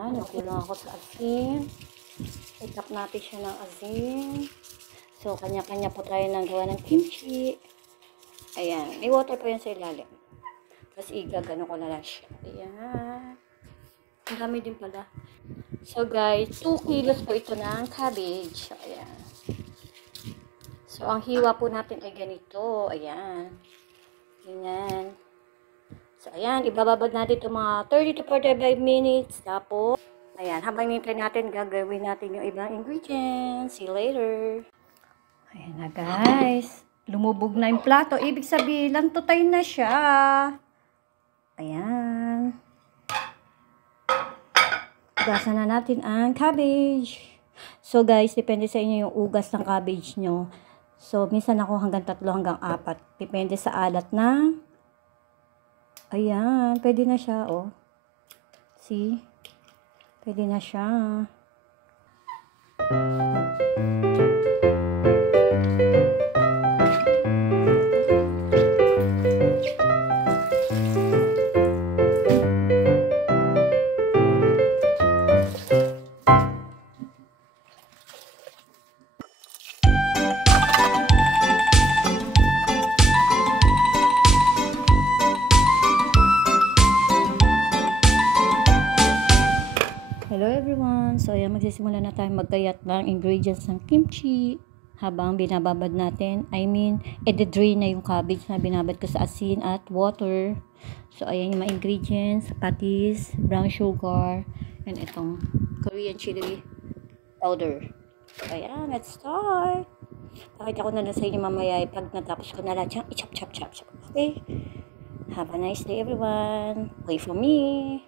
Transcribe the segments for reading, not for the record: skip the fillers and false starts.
Ayan, nagkulang ako sa asin. I-tap natin siya ng asin. So, kanya-kanya po tayo nang gawa ng kimchi. Ayan, may water pa yan sa ilalim. Tapos igagano ko na lang siya. Ayan. Ang dami din pala. So guys, 2 kilos po ito ng cabbage. So, ayan. So, ang hiwa po natin ay ganito. Ayan. Ganyan. So, ayan. Ibababad natin ito mga 30 to 45 minutes. Tapos, ayan. Habang nintay natin, gagawin natin yung ibang ingredients. See you later. Ayan na guys. Lumubog na yung plato. Ibig sabihin, lantutay na siya. Ayan. Ugasan na natin ang cabbage. So guys, depende sa inyo yung ugas ng cabbage nyo. So, minsan ako hanggang 3 hanggang 4. Depende sa alat ng... Ayan, pwede na siya, oh. See? Pwede na siya. Hello everyone! So ayan, magsisimula na tayo magkayat ng ingredients ng kimchi. Habang binababad natin, edi-drain na yung cabbage na binabad ko sa asin at water. So ayan yung mga ingredients, patis, brown sugar, and itong Korean chili powder. So ayan, let's start! Pakita ko na lang sa inyo mamaya pag natapos ko na lahat siyang i-chop. Okay? Have a nice day everyone! Wait for me!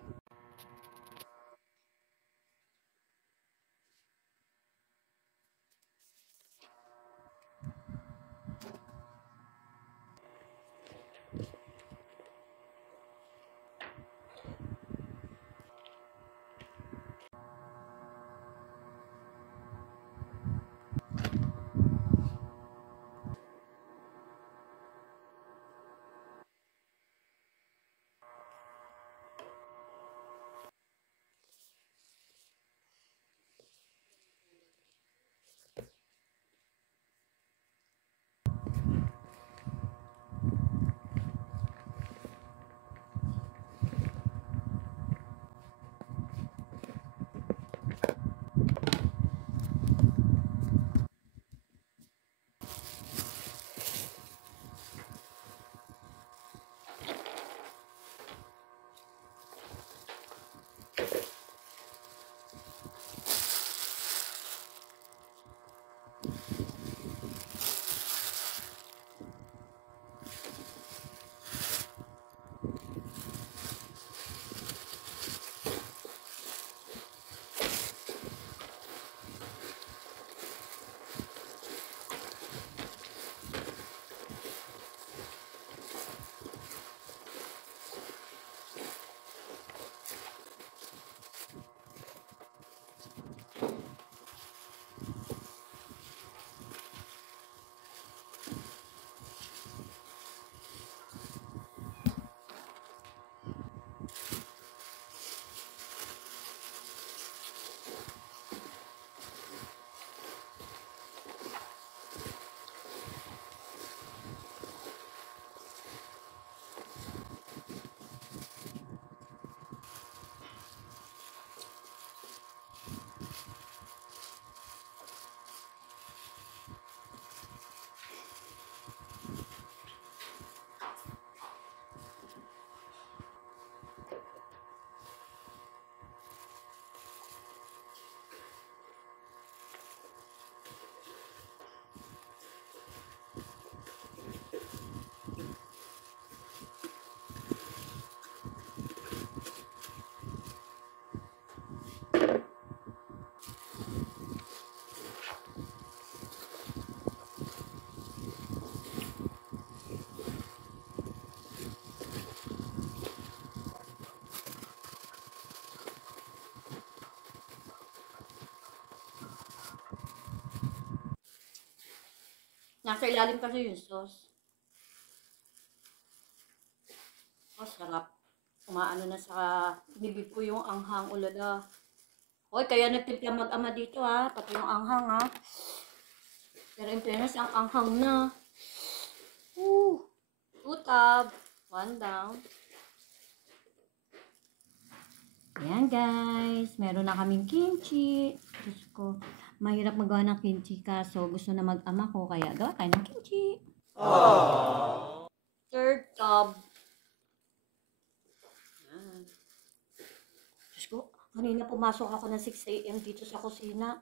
Nasa ilalim kasi yung sauce. Oh, sarap. Umaano na sa bibig ko yung anghang ulala. Hoy, kaya nagtimpla mag-ama dito ha. Pati yung anghang ha. Pero in fairness, ang anghang na. Woo! 2 tab. 1 down. Ayan guys, meron na kaming kimchi. Diyos ko, mahirap magawa ng kimchi kaso gusto na mag-ama ko kaya gawa tayo ng kimchi. Aww. 3rd tub. Ayan. Diyos ko, kanina pumasok ako ng 6 a.m. dito sa kusina.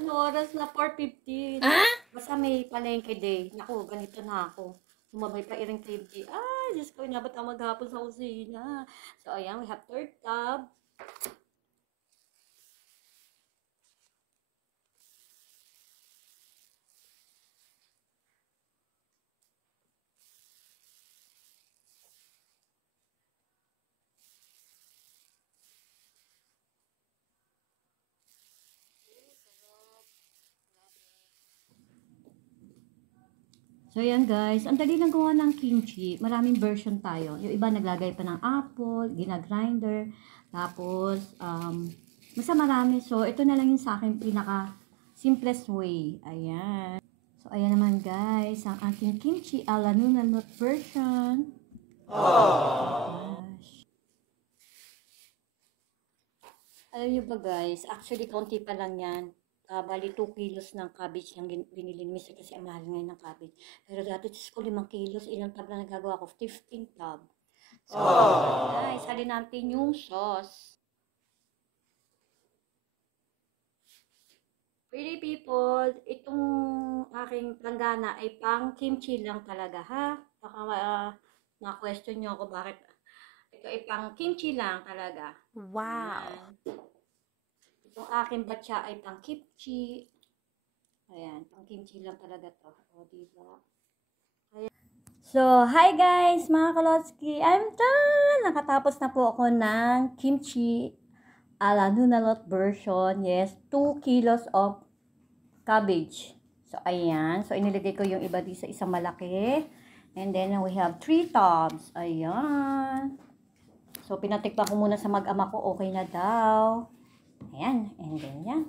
Ano oras na? 4:15. Basta may palengke day. Naku, ganito na ako. Sumabay pa iring kimchi. Ay, Diyos ko, inabot ang maghapon sa kusina. So, ayan, we have 3rd tub. So, yan guys. Ang dali lang gawa ng kimchi. Maraming version tayo. Yung iba naglagay pa ng apple, ginagrinder. Tapos, basta marami. So, ito na lang yung sa akin pinaka simplest way. Ayan. So, ayan naman guys. Ang ating kimchi a la nunanut version. Gosh. Alam nyo ba guys, actually, konti pa lang yan. Bali 2 kilos ng cabbage yung binili ni Mr. kasi ang mahal ngayon ng cabbage. Pero dati, ko 5 kilos, ilang tab na nagagawa ko? 15 tab. So, guys, halin natin yung sauce. Pretty people, itong aking planggana ay pang kimchi lang talaga, ha? Baka na-question nyo ako bakit ito ay pang kimchi lang talaga. Wow! Ayan. Itong aking batya ay pang kimchi. Ayan, pang kimchi lang talaga to. O, diba? Ayan. So, hi guys, mga Kalotski. I'm done! Nakatapos na po ako ng kimchi a la nunalot version. Yes, 2 kilos of cabbage. So, ayan. So, inilagay ko yung iba di sa isang malaki. And then, we have 3 tubs. Ayan. So, pinatikpa ko muna sa mag-ama ko. Okay na daw. Ayan. And then, yan.